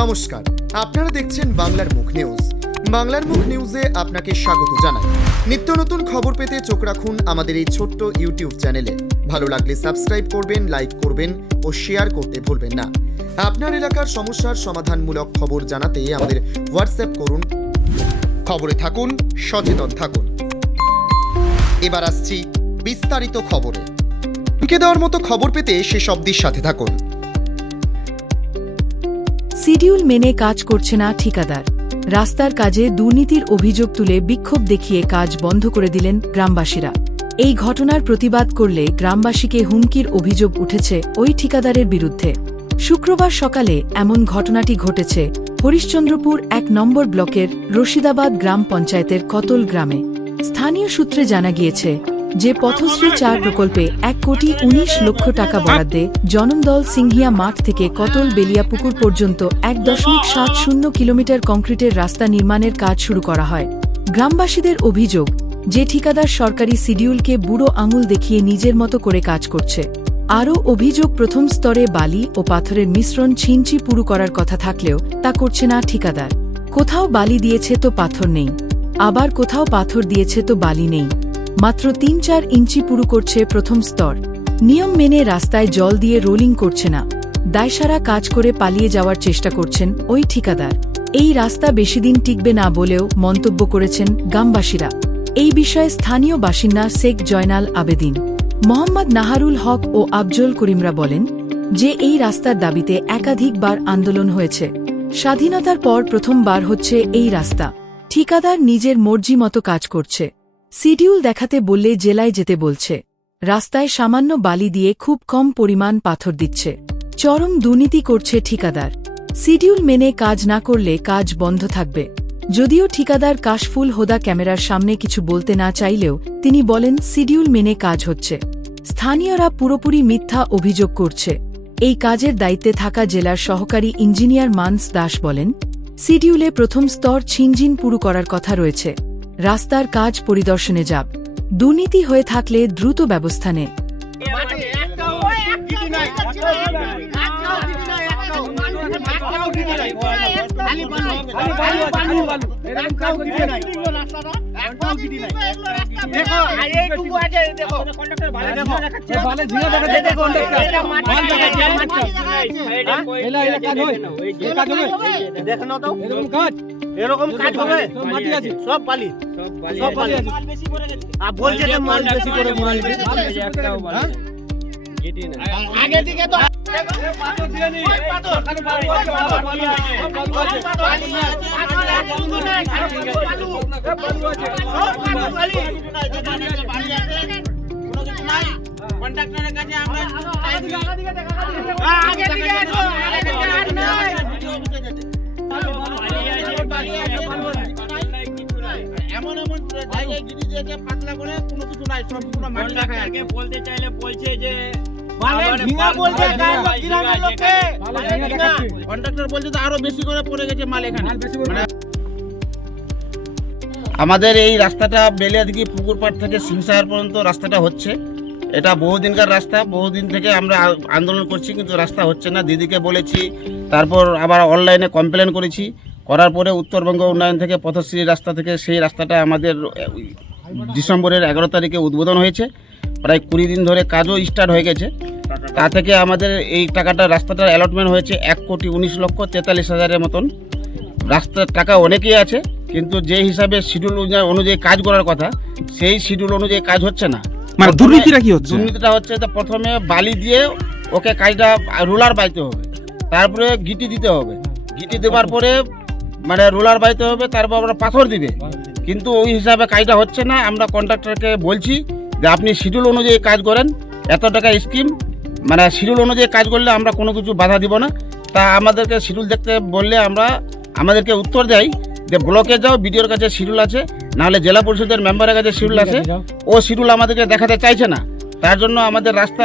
নমস্কার, আপনারা দেখছেন বাংলার মুখ নিউজ। বাংলার মুখ নিউজে আপনাকে স্বাগত জানাই। নিত্য নতুন খবর পেতে চোখ রাখুন আমাদের এই ছোট্ট ইউটিউব চ্যানেলে। ভালো লাগলে সাবস্ক্রাইব করবেন, লাইক করবেন ও শেয়ার করতে ভুলবেন না। আপনার এলাকার সমস্যার সমাধানমূলক খবর জানাতে আমাদের হোয়াটসঅ্যাপ করুন। খবরে থাকুন, সচেতন থাকুন। এবার আসছি বিস্তারিত খবরে। লিখে দেওয়ার মতো খবর পেতে শেষ অবধির সাথে থাকুন। শিডিউল মেনে কাজ করছে না ঠিকাদার। রাস্তার কাজে দুর্নীতির অভিযোগ তুলে বিক্ষোভ দেখিয়ে কাজ বন্ধ করে দিলেন গ্রামবাসীরা। এই ঘটনার প্রতিবাদ করলে গ্রামবাসীকে হুমকির অভিযোগ উঠেছে ওই ঠিকাদারের বিরুদ্ধে। শুক্রবার সকালে এমন ঘটনাটি ঘটেছে হরিশ্চন্দ্রপুর ১ নম্বর ব্লকের রশিদাবাদ গ্রাম পঞ্চায়েতের কতল গ্রামে। স্থানীয় সূত্রে জানা গিয়েছে যে পথশ্রী ৪ প্রকল্পে ১,১৯,০০,০০০ টাকা বরাদ্দে জনমদল সিংহিয়া মাঠ থেকে কতল বেলিয়া পুকুর পর্যন্ত ১.৭০ কিলোমিটার কংক্রিটের রাস্তা নির্মাণের কাজ শুরু করা হয়। গ্রামবাসীদের অভিযোগ যে ঠিকাদার সরকারি শিডিউলকে বুড়ো আঙুল দেখিয়ে নিজের মতো করে কাজ করছে। আরও অভিযোগ প্রথম স্তরে বালি ও পাথরের মিশ্রণ ছিঞ্চি পুরু করার কথা থাকলেও তা করছে না ঠিকাদার। কোথাও বালি দিয়েছে তো পাথর নেই, আবার কোথাও পাথর দিয়েছে তো বালি নেই। মাত্র ৩-৪ ইঞ্চি পুরু করছে প্রথম স্তর। নিয়ম মেনে রাস্তায় জল দিয়ে রোলিং করছে না। দায়সারা কাজ করে পালিয়ে যাওয়ার চেষ্টা করছেন ওই ঠিকাদার। এই রাস্তা বেশিদিন টিকবে না বলেও মন্তব্য করেছেন গ্রামবাসীরা। এই বিষয়ে স্থানীয় বাসিন্দা শেখ জয়নাল আবেদিন, মোহাম্মদ নাহারুল হক ও আফজল করিমরা বলেন যে এই রাস্তার দাবিতে একাধিকবার আন্দোলন হয়েছে। স্বাধীনতার পর প্রথমবার হচ্ছে এই রাস্তা। ঠিকাদার নিজের মর্জি মতো কাজ করছে। শিডিউল দেখাতে বললে জেলায় যেতে বলছে। রাস্তায় সামান্য বালি দিয়ে খুব কম পরিমাণ পাথর দিচ্ছে। চরম দুর্নীতি করছে ঠিকাদার। শিডিউল মেনে কাজ না করলে কাজ বন্ধ থাকবে। যদিও ঠিকাদার কাশফুল হোদা ক্যামেরার সামনে কিছু বলতে না চাইলেও তিনি বলেন শিডিউল মেনে কাজ হচ্ছে। স্থানীয়রা পুরোপুরি মিথ্যা অভিযোগ করছে। এই কাজের দায়িত্বে থাকা জেলার সহকারী ইঞ্জিনিয়ার মানস দাস বলেন, শিডিউলে প্রথম স্তর ছিঞ্জিন পুরু করার কথা রয়েছে। রাস্তার কাজ পরিদর্শনে যাব। দুর্নীতি হয়ে থাকলে দ্রুত ব্যবস্থা নে। এরকম কাজ হবে, মাটি আছে সব বালি, সব বালি আছে। আর বলছে যে মাল বেশি করে মাল একটাও বালি গিটি না। আগে দিকে তো পাথর দিয়ে নি, পাথর খালি বালি আছে, বালি আছে, বালি আছে, সব বালি যেখানে বালি আছে কোনো কিছু নাই। কন্ট্রাক্টরের কাছে আমরা আগে দিকে আসো, আগে দিকে আর নাই। এমন এমন জায়গায় গিরি দিয়েছে পাতলা করে, কোনো কিছু নাই, সব পুরো মাটি রাখা আছে। বলতে চাইলে বলছে যে ভিঙা বলছে গ্রামের লোকে, কন্ট্রাক্টর বলছে তো আরো বেশি করে পড়ে গেছে মাল এখানে। আমাদের এই রাস্তাটা বেলিয়া দিকে পুকুর পাড় থেকে সিংসাহার পর্যন্ত রাস্তাটা হচ্ছে। এটা বহুদিনকার রাস্তা, বহুদিন থেকে আমরা আন্দোলন করছি কিন্তু রাস্তা হচ্ছে না। দিদিকে বলেছি, তারপর আবার অনলাইনে কমপ্লেন করেছি। করার পরে উত্তরবঙ্গ উন্নয়ন থেকে পথশ্রী রাস্তা থেকে সেই রাস্তাটা আমাদের ডিসেম্বরের ১১ তারিখে উদ্বোধন হয়েছে। প্রায় ২০ দিন ধরে কাজও স্টার্ট হয়ে গেছে। তা থেকে আমাদের এই টাকাটা রাস্তাটার অ্যালটমেন্ট হয়েছে ১,১৯,৪৩,০০০ মতন। রাস্তার টাকা অনেকেই আছে কিন্তু যে হিসাবে শিডিউল অনুযায়ী কাজ করার কথা সেই শিডিউল অনুযায়ী কাজ হচ্ছে না। মানে দুর্নীতিটা কি হচ্ছে? দুর্নীতিটা হচ্ছে তো প্রথমে বালি দিয়ে ওকে কাজটা রোলার বাইতে হবে, তারপরে গিটি দিতে হবে, গিটি দেওয়ার পরে মানে রোলার বাইতে হবে, তারপর আমরা পাথর দিবে। কিন্তু ওই হিসাবে কাজটা হচ্ছে না। আমরা কন্ট্রাক্টরকে বলছি যে আপনি শিডিউল অনুযায়ী কাজ করেন, এত টাকা স্কিম, মানে শিডিউল অনুযায়ী কাজ করলে আমরা কোনো কিছু বাধা দিব না। তা আমাদেরকে শিডিউল দেখতে বললে আমাদেরকে উত্তর দেয় যে ব্লকে যাও, বিডিওর কাছে শিডিউল আছে, নাহলে জেলা পরিষদের মেম্বারের কাছে শিডিউল আছে। ও শিডিউল আমাদেরকে দেখাতে চাইছে না। তার জন্য আমাদের রাস্তা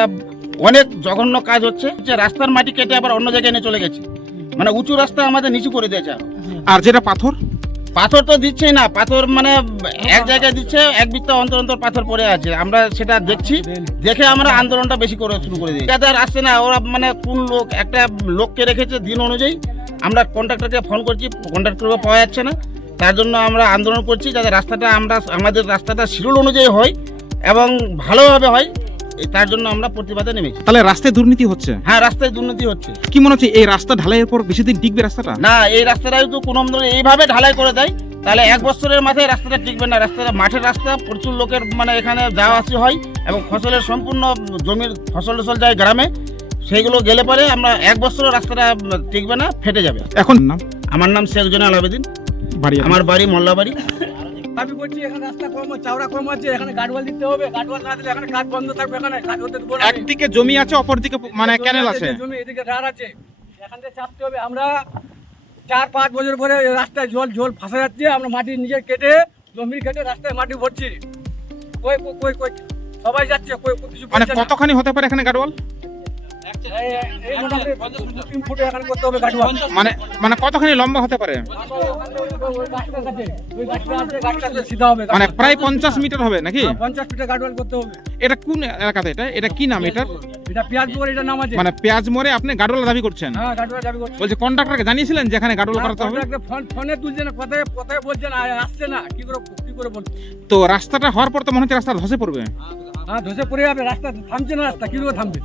অনেক জঘন্য কাজ হচ্ছে। রাস্তার মাটি কেটে আবার অন্য জায়গায় নিয়ে চলে গেছে, মানে উঁচু রাস্তা আমাদের নিচু করে দিয়েছে। আর যেটা পাথর, পাথর তো দিচ্ছেই না। পাথর মানে এক জায়গায় দিচ্ছে, এক বিত্তা অন্তর অন্তর পাথর পড়ে আছে। আমরা সেটা দেখছি, দেখে আমরা আন্দোলনটা বেশি করে শুরু করে দিই। ঠিকাদার আসছে না, ওরা মানে কোন লোক, একটা লোককে রেখেছে দিন অনুযায়ী, আমরা কন্ট্রাক্টরকে ফোন করছি, কন্ট্রাক্টরকে পাওয়া যাচ্ছে না। তার জন্য আমরা আন্দোলন করছি যাতে রাস্তাটা আমাদের রাস্তাটা শিডিউল অনুযায়ী হয় এবং ভালোভাবে হয়, তার জন্য আমরা প্রতিবাদে নেমেছি। তাহলে রাস্তায় দুর্নীতি হচ্ছে? হ্যাঁ, রাস্তায় দুর্নীতি হচ্ছে। কি মনে হচ্ছে এই রাস্তা ঢালাইয়ের পর বেশি দিন টিকবে রাস্তাটা? না, এই রাস্তাটা যদি কোনো এইভাবে ঢালাই করে দেয় তাহলে 1 বছরের মাথায় রাস্তাটা টিকবে না। রাস্তাটা মাঠের রাস্তা, প্রচুর লোকের মানে এখানে যাওয়া আসি হয় এবং ফসলের সম্পূর্ণ জমির ফসল যায় গ্রামে, সেইগুলো গেলে পরে আমরা 1 বছরের রাস্তাটা টিকবে না, ফেটে যাবে। এখন নাম? আমার নাম শেখ জোনাল আবেদিন, বাড়ি? আমার বাড়ি মোল্লাবাড়ি। দাবি করছি এখানে রাস্তা কম, চওড়া কম আছে, এখানে গার্ডওয়াল দিতে হবে। গার্ডওয়াল না দিলে এখানে কাজ বন্ধ থাকবে। এখানে কাজ হতে দেবো না। একদিকে জমি আছে, অপরদিকে মানে ক্যানেল আছে। জমি এদিকে ধার আছে, এখান থেকে চাপতে হবে। আমরা 4-5 বছর পরে রাস্তায় জল ফাঁসা যাচ্ছে। আমরা মাটি নিজে কেটে, জমি কেটে রাস্তায় মাটি ভরছি। কই কই কই সবাই যাচ্ছে, কই কিছু মানে বলছে না। কতখানি হতে পারে এখানে গাড়োয়াল? এই মোটামুটি 2-3 ফুটে এখানে করতে হবে গার্ডওয়াল। মানে কতখানি লম্বা হতে পারে? ওই গাছটার কাছে, ওই গাছটা আছে, গাছটাতে সিধা হবে। মানে প্রায় 50 মিটার হবে নাকি? 50 ফিটে গার্ডওয়াল করতে হবে। এটা কোন এলাকাতে? এটা কি নাম এটার? এটা পেঁয়াজ মোড়, এটা নাম আছে। মানে পেঁয়াজ মোড়ে আপনি গাড়োয়াল দাবি করছেন? হ্যাঁ, গার্ডওয়াল দাবি করছি। বলছে কন্ট্রাক্টরকে জানিয়েছিলেন যে এখানে গাড়োয়াল করাতে হবে? ফোনে তুলছে না, কথায় বলছে না, আসছে না। কি করে বলবো? তো রাস্তাটা হওয়ার পর তো মনে হচ্ছে রাস্তা ধসে পড়বে। হ্যাঁ, ধসে পড়ে যাবে। রাস্তা থামছে না, রাস্তা কি করে থামবে?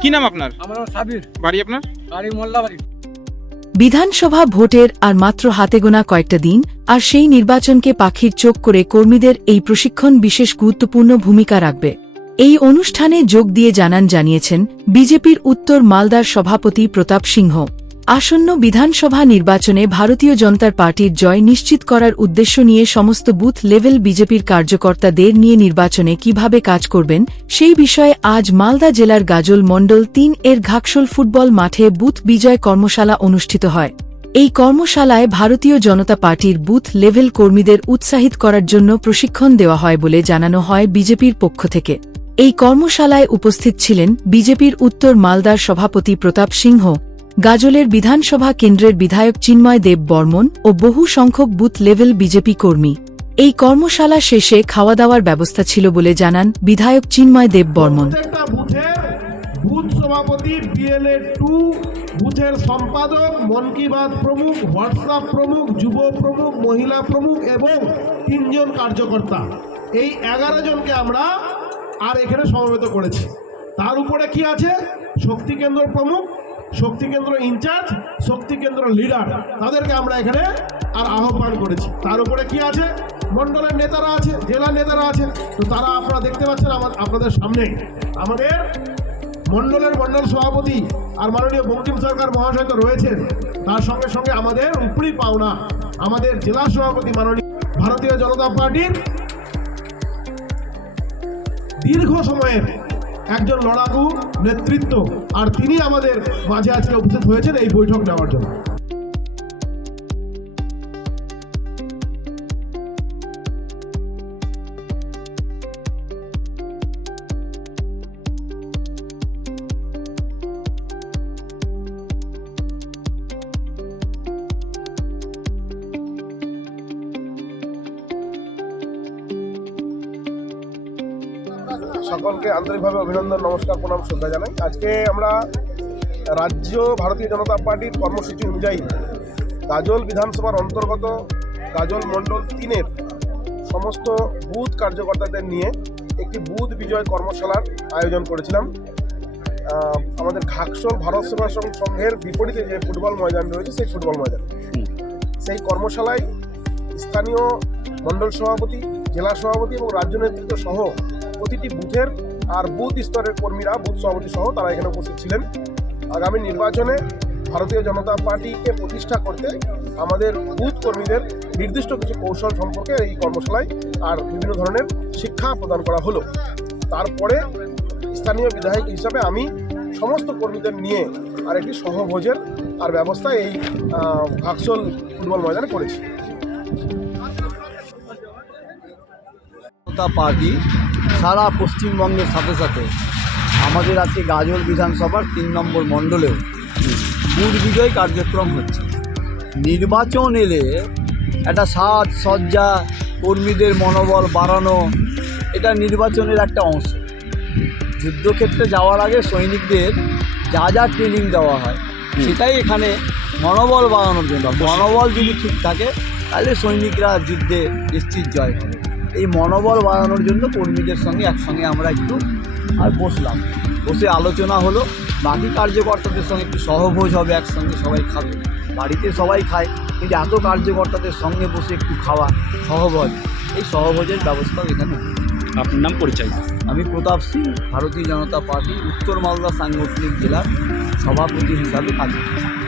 কি নাম আপনার? আমার নাম সাবির, বাড়ি আপনার? বাড়ি মোল্লাবাড়ি। বিধানসভা ভোটের আর মাত্র হাতে গোনা কয়েকটা দিন, আর সেই নির্বাচনকে পাখির চোখ করে কর্মীদের এই প্রশিক্ষণ বিশেষ গুরুত্বপূর্ণ ভূমিকা রাখবে। এই অনুষ্ঠানে যোগ দিয়ে জানিয়েছেন বিজেপির উত্তর মালদার সভাপতি প্রতাপ সিংহ। আসন্ন বিধানসভা নির্বাচনে ভারতীয় জনতা পার্টির জয় নিশ্চিত করার উদ্দেশ্য নিয়ে সমস্ত বুথ লেভেল বিজেপির কার্যকর্তাদের নিয়ে নির্বাচনে কিভাবে কাজ করবেন সেই বিষয়ে আজ মালদা জেলার গাজল মণ্ডল ৩ এর ঘাকশোল ফুটবল মাঠে বুথ বিজয় কর্মশালা অনুষ্ঠিত হয়। এই কর্মশালায় ভারতীয় জনতা পার্টির বুথ লেভেল কর্মীদের উৎসাহিত করার জন্য প্রশিক্ষণ দেওয়া হয় বলে জানানো হয় বিজেপির পক্ষ থেকে। এই কর্মশালায় উপস্থিত ছিলেন বিজেপির উত্তর মালদার সভাপতি প্রতাপ সিংহ, গাজলের বিধানসভা কেন্দ্রের বিধায়ক চিন্ময় দেব বর্মন ও বহু সংখ্যক বুথ লেভেল বিজেপি কর্মী। এই কর্মশালা শেষে খাওয়া দাওয়ার ব্যবস্থা ছিল বলে জানান বিধায়ক চিন্ময় দেব বর্মন। প্রত্যেকটা বুথের বুথ সভাপতি, বিএলএ 2 বুথের সম্পাদক, মন কি বাত প্রমুখ, হোয়াটসঅ্যাপ প্রমুখ, যুব প্রমুখ, মহিলা প্রমুখ এবং 3 জন কার্যকর্তা, এই 11 জনকে আমরা আর এখানে সমবেত করেছি। তার উপরে কি আছে? শক্তি কেন্দ্র প্রমুখ, শক্তি কেন্দ্র ইনচার্জ, শক্তি কেন্দ্র লিডার, তাদেরকে আমরা এখানে আর আহ্বান করেছি। তার উপরে কি আছে? মণ্ডলের নেতারা আছে, জেলার নেতারা আছে। তো তারা আপনারা দেখতে পাচ্ছেন আপনাদের সামনে আমাদের মণ্ডলের মণ্ডল সভাপতি আর মাননীয় বঙ্কিম সরকার মহাশয় তো রয়েছেন। তার সঙ্গে সঙ্গে আমাদের উপরি পাওনা আমাদের জেলা সভাপতি মাননীয় ভারতীয় জনতা পার্টির দীর্ঘ সময়ের একজন লড়াকু নেতৃত্ব, আর তিনি আমাদের মাঝে আজকে উপস্থিত হয়েছেন এই বৈঠক নেওয়ার জন্য। সকলকে আন্তরিকভাবে অভিনন্দন, নমস্কার, প্রণাম, শ্রদ্ধা জানাই। আজকে আমরা রাজ্য ভারতীয় জনতা পার্টির কর্মসূচি অনুযায়ী গাজল বিধানসভার অন্তর্গত গাজল মণ্ডল 3-এর সমস্ত বুথ কার্যকর্তাদের নিয়ে একটি বুথ বিজয় কর্মশালার আয়োজন করেছিলাম। আমাদের ঘাকশোল ভারত সেবা সংঘের বিপরীতে যে ফুটবল ময়দান রয়েছে সেই ফুটবল ময়দান, সেই কর্মশালায় স্থানীয় মণ্ডল সভাপতি, জেলা সভাপতি এবং রাজ্য নেতৃত্ব সহ প্রতিটি বুথের আর বুথ স্তরের কর্মীরা, বুথ সভাপতি সহ তারা এখানে উপস্থিত ছিলেন। আগামী নির্বাচনে ভারতীয় জনতা পার্টিকে প্রতিষ্ঠা করতে আমাদের বুথ কর্মীদের নির্দিষ্ট কিছু কৌশল সম্পর্কে এই কর্মশালায় আর বিভিন্ন ধরনের শিক্ষা প্রদান করা হলো। তারপরে স্থানীয় বিধায়ক হিসাবে আমি সমস্ত কর্মীদের নিয়ে আর একটি সহভোজের আর ব্যবস্থা এই ঘাকশোল ফুটবল ময়দানে করেছি। জনতা পার্টি সারা পশ্চিমবঙ্গের সাথে সাথে আমাদের আজকে গাজল বিধানসভার 3 নম্বর মণ্ডলেও বুথ বিজয় কার্যক্রম হচ্ছে। নির্বাচন এলে একটা সাজসজ্জা, কর্মীদের মনোবল বাড়ানো, এটা নির্বাচনের একটা অংশ। যুদ্ধক্ষেত্রে যাওয়ার আগে সৈনিকদের যা যা ট্রেনিং দেওয়া হয় সেটাই এখানে মনোবল বাড়ানোর জন্য। মনোবল যদি ঠিক থাকে তাহলে সৈনিকরা যুদ্ধে নিশ্চিত জয় হবে। এই মনোবল বাড়ানোর জন্য কর্মীদের সঙ্গে একসঙ্গে আমরা একটু আর বসলাম, বসে আলোচনা হলো। বাকি কার্যকর্তাদের সঙ্গে একটু সহভোজ হবে, একসঙ্গে সবাই খাবে। বাড়িতে সবাই খায়, কিন্তু এত কার্যকর্তাদের সঙ্গে বসে একটু খাওয়া, সহভোজ, এই সহভোজের ব্যবস্থাও এখানে। আপনার নাম, পরিচয়? আমি প্রতাপ সিং, ভারতীয় জনতা পার্টি উত্তর মালদা সাংগঠনিক জেলার সভাপতি হিসাবে কাজ করছি।